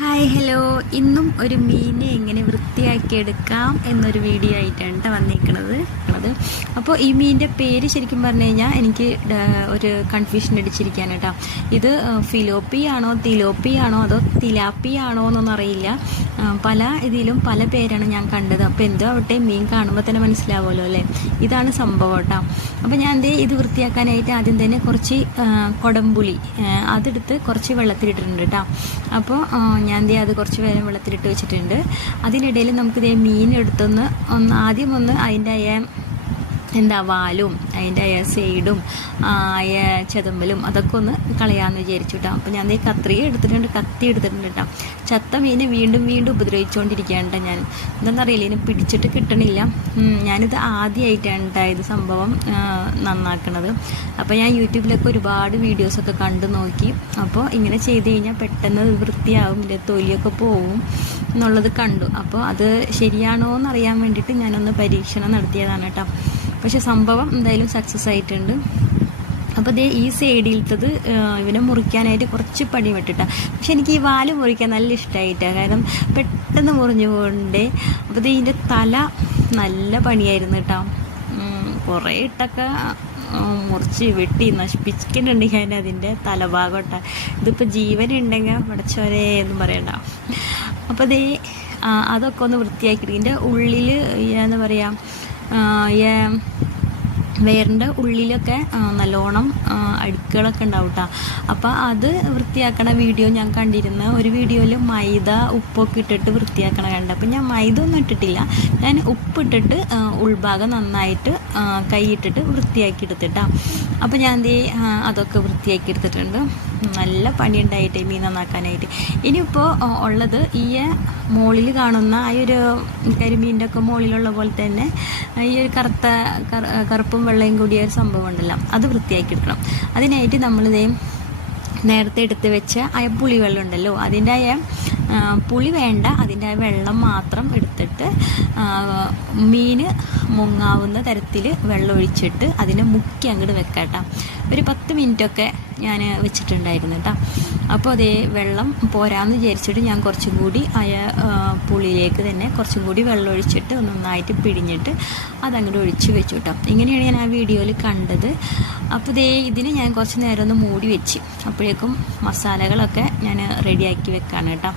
Hi hello, ഇന്നും ഒരു മീനെ എങ്ങനെ വൃത്തിയാക്കിയെടുക്കാം എന്നൊരു വീഡിയോ ആയിട്ടാണ് വന്നിരിക്കുന്നത്. അപ്പോൾ ഈ മീനിൻ്റെ പേര് ശരിക്കും പറഞ്ഞു കഴിഞ്ഞാൽ എനിക്ക് ഒരു കൺഫ്യൂഷൻ അടിച്ചിരിക്കുകയാണ് കേട്ടോ. ഇത് ഫിലോപ്പിയാണോ തിലോപ്പിയാണോ അതോ തിലാപ്പിയാണോ എന്നൊന്നും അറിയില്ല. പല ഇതിലും പല പേരാണ് ഞാൻ കണ്ടത്. അപ്പോൾ എന്തോ ആവട്ടെ, മീൻ കാണുമ്പോൾ തന്നെ മനസ്സിലാവുമല്ലോ അല്ലേ, ഇതാണ് സംഭവം കേട്ടോ. അപ്പോൾ ഞാൻ ഇത് വൃത്തിയാക്കാനായിട്ട് ആദ്യം തന്നെ കുറച്ച് കൊടംപുളി അതെടുത്ത് കുറച്ച് വെള്ളത്തിലിട്ടിട്ടുണ്ട് കേട്ടോ. അപ്പോൾ ഞാൻ അത് കുറച്ച് നേരം വെള്ളത്തിലിട്ട് വെച്ചിട്ടുണ്ട്. അതിനിടയിൽ നമുക്ക് മീൻ എടുത്തൊന്ന് ആദ്യം അതിൻ്റെ വാലും അതിൻ്റെ സൈഡും ചെതമ്പലും അതൊക്കെ ഒന്ന് കളയാമെന്ന് വിചാരിച്ചു കേട്ടോ. അപ്പോൾ ഞാൻ കത്തി എടുത്തിട്ടുണ്ട് കേട്ടോ. ചത്ത മീനെ വീണ്ടും ഉപദ്രവിച്ചുകൊണ്ടിരിക്കുകയാണ് കേട്ടോ. ഞാൻ എന്താണെന്നറിയില്ല, ഇതിനെ പിടിച്ചിട്ട് കിട്ടണില്ല. ഞാനിത് ആദ്യമായിട്ടാണ് ഇത് സംഭവം നന്നാക്കണത്. അപ്പോൾ ഞാൻ യൂട്യൂബിലൊക്കെ ഒരുപാട് വീഡിയോസൊക്കെ കണ്ടു നോക്കി. അപ്പോൾ ഇങ്ങനെ ചെയ്ത് കഴിഞ്ഞാൽ പെട്ടെന്ന് വൃത്തിയാവും, തൊലിയൊക്കെ പോവും എന്നുള്ളത് കണ്ടു. അപ്പോൾ അത് ശരിയാണോ എന്നറിയാൻ വേണ്ടിയിട്ട് ഞാനൊന്ന് പരീക്ഷണം നടത്തിയതാണ് കേട്ടോ. പക്ഷെ സംഭവം എന്തായാലും സക്സസ് ആയിട്ടുണ്ട്. അപ്പോൾ ഈ സൈഡിലത്തത് ഇവനെ മുറിക്കാനായിട്ട് കുറച്ച് പണി പെട്ടിട്ടാ. പക്ഷെ എനിക്ക് ഈ വാല് മുറിക്കാൻ നല്ല ഇഷ്ടമായിട്ടാണ്, കാരണം പെട്ടെന്ന് മുറിഞ്ഞു പോകണ്ടേ. അപ്പോൾ ഇതിൻ്റെ തല നല്ല പണിയായിരുന്നു കേട്ടോ. കുറേ ഇട്ടൊക്കെ മുറിച്ച് വെട്ടി നശിപ്പിക്കുന്നുണ്ട് ഞാൻ അതിൻ്റെ തലഭാഗം കേട്ടോ. ഇതിപ്പോൾ ജീവനുണ്ടെങ്കിൽ പടച്ചോരേ എന്നും പറയണ്ട. അപ്പോൾ അതൊക്കെ ഒന്ന് വൃത്തിയാക്കിയിട്ട് ഇതിൻ്റെ ഉള്ളിൽ എന്താ പറയുക, വേറിൻ്റെ ഉള്ളിലൊക്കെ നല്ലോണം അഴുക്കുകളൊക്കെ ഉണ്ടാവും കേട്ടോ. അപ്പോൾ അത് വൃത്തിയാക്കണ വീഡിയോ ഞാൻ കണ്ടിരുന്ന ഒരു വീഡിയോയിൽ മൈദ ഉപ്പൊക്കെ ഇട്ടിട്ട് വൃത്തിയാക്കണ കണ്ട. അപ്പോൾ ഞാൻ മൈദ ഒന്നും ഇട്ടിട്ടില്ല, ഞാൻ ഉപ്പിട്ടിട്ട് ഉൾഭാഗം നന്നായിട്ട് കൈയിട്ടിട്ട് വൃത്തിയാക്കി എടുത്തിട്ടാണ്. അപ്പോൾ ഞാൻ അതൊക്കെ വൃത്തിയാക്കി എടുത്തിട്ടുണ്ട്. നല്ല പണിയുണ്ടായിട്ട് മീൻ നന്നാക്കാനായിട്ട്. ഇനിയിപ്പോൾ ഉള്ളത് ഈ മുകളിൽ കാണുന്ന ആ ഒരു കരിമീൻ്റെ ഒക്കെ മുകളിലുള്ള പോലെ തന്നെ ഈ ഒരു കറുപ്പും വെള്ളയും കൂടിയ ഒരു സംഭവം ഉണ്ടല്ലോ, അത് വൃത്തിയാക്കി എടുക്കണം. അതിനായിട്ട് നമ്മളിതേ നേരത്തെ എടുത്ത് വെച്ച പുളി വെള്ളം ഉണ്ടല്ലോ, അതിൻ്റെ പുളി വേണ്ട, അതിൻ്റെ വെള്ളം മാത്രം എടുത്തിട്ട് മീൻ മുങ്ങാവുന്ന തരത്തിൽ വെള്ളം ഒഴിച്ചിട്ട് അതിനെ മുക്കി അങ്ങോട്ട് വെക്കാം. ഒരു 10 മിനിറ്റൊക്കെ ഞാൻ വെച്ചിട്ടുണ്ടായിരുന്നു കേട്ടോ. അപ്പോൾ വെള്ളം പോരാന്ന് വിചാരിച്ചിട്ട് ഞാൻ കുറച്ചും കൂടി പുളിയിലേക്ക് തന്നെ കുറച്ചും കൂടി വെള്ളം ഒഴിച്ചിട്ട് നന്നായിട്ട് പിഴിഞ്ഞിട്ട് അതങ്ങോട്ട് ഒഴിച്ച് വെച്ചു കേട്ടോ. ഇങ്ങനെയാണ് ഞാൻ ആ വീഡിയോയിൽ കണ്ടത്. അപ്പോൾ ഇതിന് ഞാൻ കുറച്ച് നേരം ഒന്ന് മൂടി വെച്ച്, അപ്പോഴേക്കും മസാലകളൊക്കെ ഞാൻ റെഡിയാക്കി വെക്കാണ് കേട്ടോ.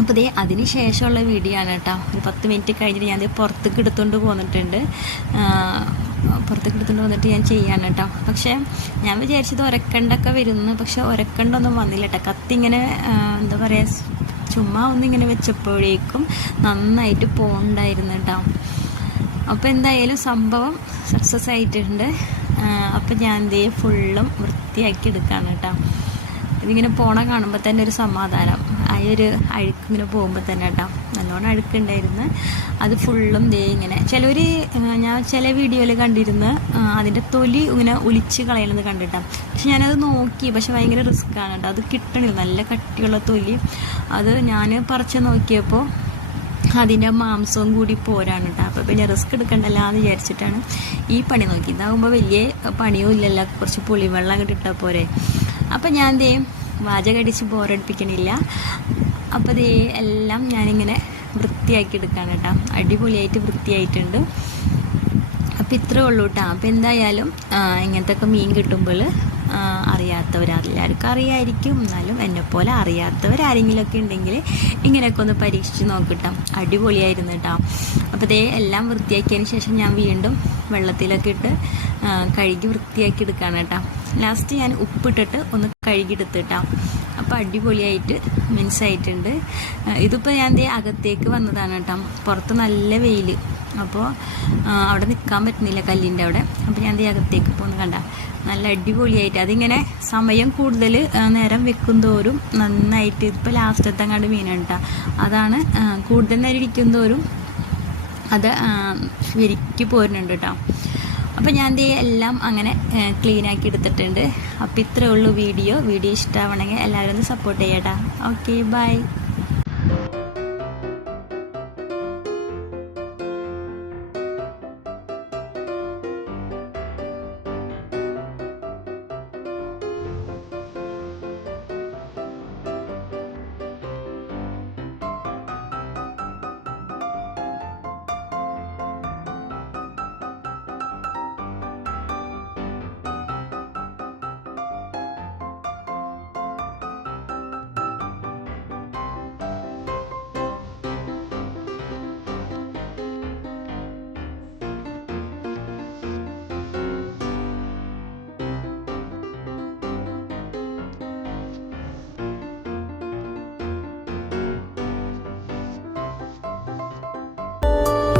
അപ്പോൾ അതിന് ശേഷമുള്ള വീഡിയോ ആണ് കേട്ടോ. ഒരു 10 മിനിറ്റ് കഴിഞ്ഞിട്ട് ഞാൻ പുറത്തേക്ക് എടുത്തുകൊണ്ട് പോന്നിട്ടുണ്ട്. ഞാൻ ചെയ്യാണ് കേട്ടോ. പക്ഷേ ഞാൻ വിചാരിച്ചത് ഒരക്കണ്ടൊക്കെ വരുന്നു, പക്ഷെ ഒരക്കണ്ടൊന്നും വന്നില്ല കേട്ടോ. കത്തിങ്ങനെ എന്താ പറയുക, ചുമ്മാ ഒന്നിങ്ങനെ വെച്ചപ്പോഴേക്കും നന്നായിട്ട് പോണ്ടായിരുന്നു കേട്ടോ. അപ്പോൾ എന്തായാലും സംഭവം സക്സസ് ആയിട്ടുണ്ട്. അപ്പോൾ ഞാൻ ഫുള്ളും വൃത്തിയാക്കി എടുക്കാണ് കേട്ടോ. ഇതിങ്ങനെ കാണുമ്പോൾ തന്നെ ഒരു സമാധാനം, ആ ഒരു അഴുക്കിങ്ങനെ പോകുമ്പോൾ തന്നെ കേട്ടോ. നല്ലോണം അഴുക്കുണ്ടായിരുന്നു. അത് ഫുള്ളും ഇങ്ങനെ ഞാൻ ചില വീഡിയോയിൽ കണ്ടിരുന്ന് അതിൻ്റെ തൊലി ഇങ്ങനെ ഒലിച്ച് കളയണമെന്ന് കണ്ടിട്ടാണ്. പക്ഷെ ഞാനത് നോക്കി, പക്ഷെ ഭയങ്കര റിസ്ക്കാണ് കേട്ടോ. അത് കിട്ടണില്ല, നല്ല കട്ടിയുള്ള തൊലി. അത് ഞാൻ പറിച്ച് നോക്കിയപ്പോൾ അതിൻ്റെ മാംസവും കൂടി പോരാണ് കേട്ടോ. അപ്പോൾ പിന്നെ റിസ്ക് എടുക്കണ്ടല്ലോ എന്ന് വിചാരിച്ചിട്ടാണ് ഈ പണി നോക്കി. ഇതാകുമ്പോൾ വലിയ പണിയും ഇല്ലല്ലോ, കുറച്ച് പുളിവെള്ളം കിട്ടിട്ടാൽ പോരെ. അപ്പം ഞാൻ വാചകടിച്ച് ബോറടിപ്പിക്കണില്ല. അപ്പോൾ എല്ലാം ഞാനിങ്ങനെ വൃത്തിയാക്കി എടുക്കുകയാണ് കേട്ടോ. അടിപൊളിയായിട്ട് വൃത്തിയായിട്ടുണ്ട്. അപ്പോൾ ഇത്രേ ഉള്ളൂ കേട്ടോ. അപ്പോൾ എന്തായാലും ഇങ്ങനത്തെ ഒക്കെ മീൻ കിട്ടുമ്പോൾ എല്ലാവർക്കും അറിയായിരിക്കും, എന്നാലും എന്നെപ്പോലെ അറിയാത്തവരാരെങ്കിലുമൊക്കെ ഉണ്ടെങ്കിൽ ഇങ്ങനെയൊക്കെ ഒന്ന് പരീക്ഷിച്ച് നോക്കിട്ടോ. അടിപൊളിയായിരുന്നു കേട്ടോ. അപ്പോൾ എല്ലാം വൃത്തിയാക്കിയതിന് ശേഷം ഞാൻ വീണ്ടും വെള്ളത്തിലൊക്കെ ഇട്ട് കഴുകി വൃത്തിയാക്കി എടുക്കുകയാണ് കേട്ടോ. ലാസ്റ്റ് ഞാൻ ഉപ്പിട്ടിട്ട് ഒന്ന് കഴുകിയെടുത്ത് കേട്ടോ. അപ്പോൾ അടിപൊളിയായിട്ട് മിൻസായിട്ടുണ്ട്. ഇതിപ്പോൾ ഞാൻ അകത്തേക്ക് വന്നതാണ് കേട്ടോ. പുറത്ത് നല്ല വെയിൽ, അപ്പോൾ അവിടെ നിൽക്കാൻ പറ്റുന്നില്ല കല്ലിൻ്റെ അവിടെ. അപ്പോൾ ഞാൻ അകത്തേക്ക് പോകുന്നു കണ്ട. നല്ല അടിപൊളിയായിട്ട് അതിങ്ങനെ സമയം കൂടുതൽ നേരം വെക്കും തോറും നന്നായിട്ട്, ഇപ്പോൾ ലാസ്റ്റത്തെ അങ്ങോട്ട് മീനാണ് കേട്ടോ. അതാണ് കൂടുതൽ നേരം ഇരിക്കും തോറും അത് വിരിക്ക് പോരുന്നുണ്ട് കേട്ടോ. അപ്പോൾ ഞാൻ എല്ലാം അങ്ങനെ ക്ലീനാക്കി എടുത്തിട്ടുണ്ട്. അപ്പോൾ ഇത്രയേ ഉള്ളൂ വീഡിയോ ഇഷ്ടമാവണമെങ്കിൽ എല്ലാവരും ഒന്ന് സപ്പോർട്ട് ചെയ്യട്ടോ. Okay, by.